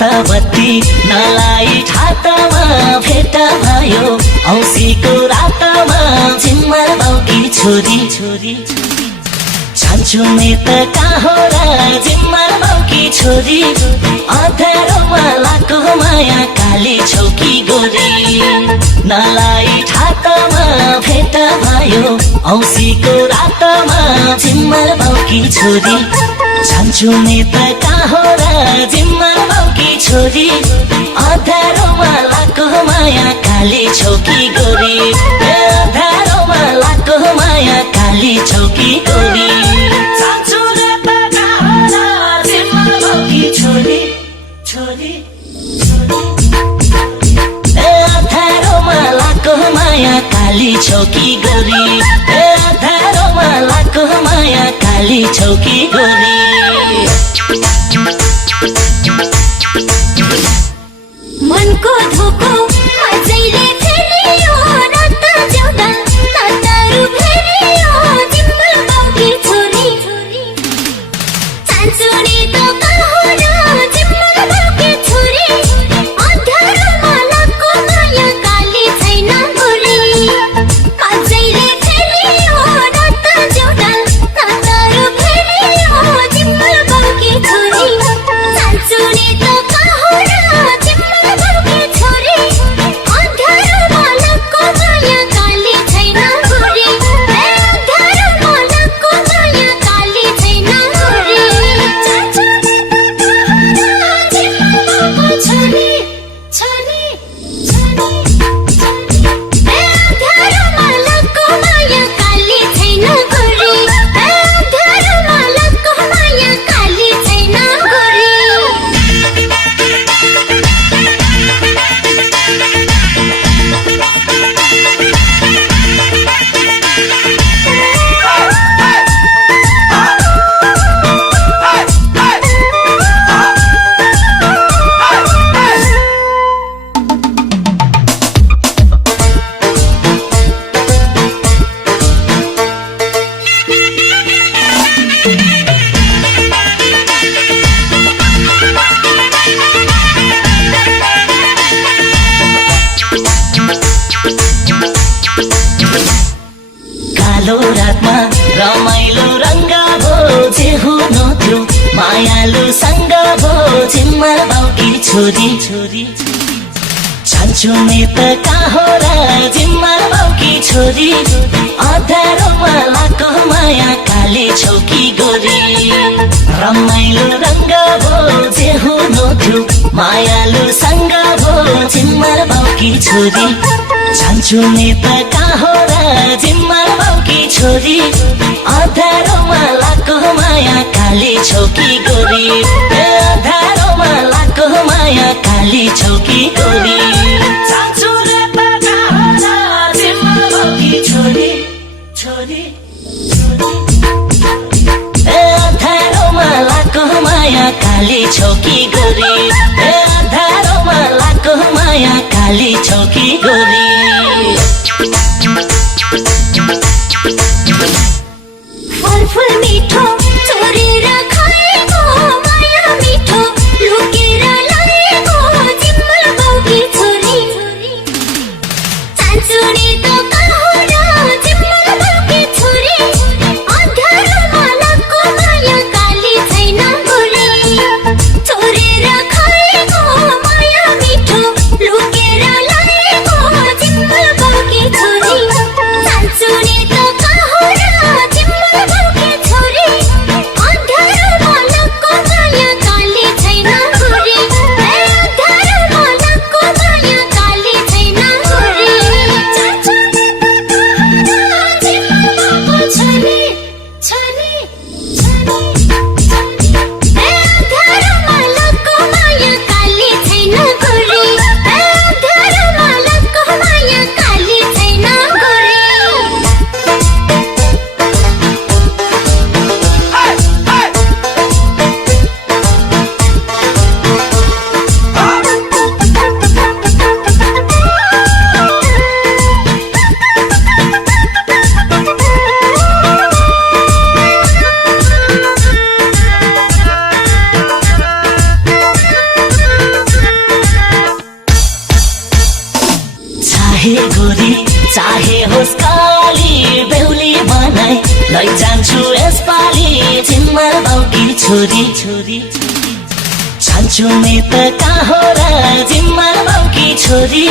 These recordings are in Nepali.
त बत्ती नलाई ठातामा भेट भयो औँसीको रातमा झिम्मर बाउकी छोरी जान्छु नि त कहाँ र झिम्मर बाउकी छोरी अँध्यारोमा लाको माया काली छौकी गोरी नलाई ठातामा भेट भयो औँसीको रातमा झिम्मर बाउकी छोरी जान्छु नि त कहाँ र झिम्मर बाउकी छोरी अँध्यारोमा लाको माया काली छौकी गोरी अँध्यारोमा लाको माया काली छौकी गोरी जान्छु नि त कहाँ र झिम्मर बाउकी छोरी अँध्यारोमा लाको माया काली छौकी गोरी अँध्यारोमा लाको माया काली छौकी गोरी मनको धोको अझैले फेरियो रात ज्याउँदा तातारु फेरियो झिम्मर बाउकी छोरी चान्छु नि त कहाँ र झिम्मर बाउकी छोरी अँध्यारोमा लाको माया काली छैन गोरी अझैले फेरियो रात ज्याउँदा तातारु फेरियो झिम्मर बाउकी छोरी चान्छु नि त कहाँ र झिम्मर बाउकी छोरी अँध्यारोमा लाको माया काली छैन गोरी अँध्यारोमा लाको माया काली छैन गोरी चान्छु नि त कहाँ र झिम्मर बाउकी छोरी अँध्यारोमा लाको माया काली छैन गोरी अँध्यारोमा लाको माया काली छैन गोरी कालो रातमा रमाइलो रङ्ग भो जे हुनु थियो मायालु सँग भो झिम्मर बाउकी छोरी जान्छु नि त कहाँ र झिम्मर बाउकी छोरी अँध्यारोमा लाको माया काली छौकी गोरी रमाइलो रङ्ग भो जे हुनु थियो मायालु सँग भो झिम्मर बाउकी छोरी जान्छु नि त कहाँ र झिम्मर बाउकी छोरी अँध्यारोमा लाको माया काली छौकी गोरी अँध्यारोमा लाको माया काली छौकी गोरी जान्छु नि त कहाँ र झिम्मर बाउकी छोरी अँध्यारोमा लाको माया काली छौकी गोरी अँध्यारोमा लाको माया काली छौकी गोरी फलफुल मिठो चोरेर खाएको माया मिठो लुकेर लागेको झिम्मर बाउकी छोरी चान्छु नि त कहाँ र झिम्मर बाउकी छोरी अँध्यारोमा लाको माया काली छैन गोरी चोरेर खाएको माया मिठो लुकेर लागेको झिम्मर बाउकी छोरी चान्छु नि त कहाँ र झिम्मर बाउकी छोरी अँध्यारोमा लाको माया काली छैन गोरी अँध्यारोमा लाको माया काली छैन गोरी चान्छु नि चाहे गोरी चाहे होस् काली बेहुली बनाई लैजान्छु यसपालि जिम्मा बाउकी छोरी छोरी जान्छु नि त कहाँ र जिम्मा बाउकी छोरी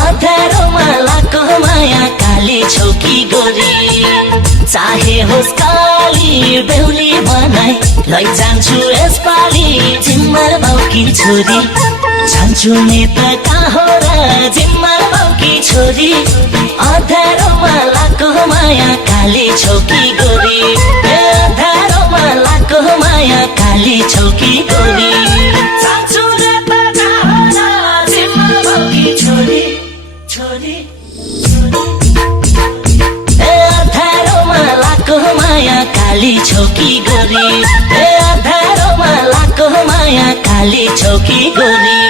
अँध्यारोमा लाको माया काली छौकी गोरी चाहे होस् काली बेहुली बनाई लैजान्छु यसपालि जिम्मा बाउकी छोरी जान्छु नि त कहाँ र जिम्मा बाउकी छोरी अँध्यारोमा लाको माया काली छौकी गोरी अँध्यारोमा लाको माया काली छौकी गोरी जान्छु नि त कहाँ र जिम्मा बाउकी छोरी छोरी अँध्यारोमा लाको माया काली छौकी गोरी अँध्यारोमा लाको माया काली छौकी गोरी